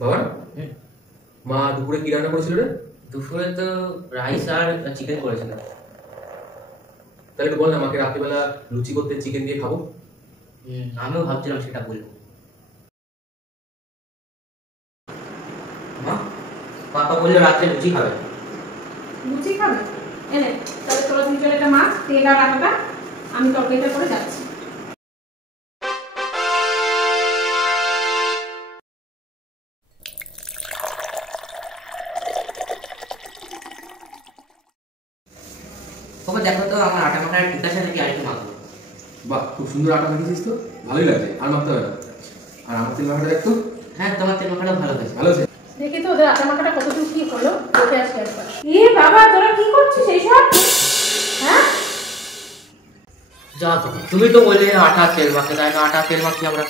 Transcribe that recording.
বাবা, মা দুপুরে কি রান্না করেছিল রে? দুপুরে তো রাইস আর চিকেন করেছিল। তাহলে একটু বল না, মাকে রাত্রিবেলা লুচি করতে চিকেন দিয়ে খাবো। আমিও ভাবছিলাম সেটা বলবো। মা, পাপা বললো রাত্রে লুচি খাবে। লুচি খাবে? এনে তাহলে তোরা দুজন এটা মাছ তেল আর আটাটা, আমি তরকারিটা করে যাচ্ছি। বাবা দেখো তো আমার আটা মাখার ঠিক আছে নাকি আরেকটু মাখবো? বাহ, খুব সুন্দর আটা মাখিয়েছিস তো, ভালোই লাগছে, আর মাখতে হবে না। আর আমার তেল মাখাটা দেখতো। হ্যাঁ, তোমার তেল মাখাটা ভালো হয়েছে। ভালো আছে। দেখি তো ওদের আটা মাখাটা কতটুকু কি হলো, দেখে আসছি একবার। বাবা, তোরা কি করছিস এইসব? হ্যাঁ, যা তো, তুমি তো বললে আটা তেল মাখতে, তাই না? আটা তেল মাখি আমরা।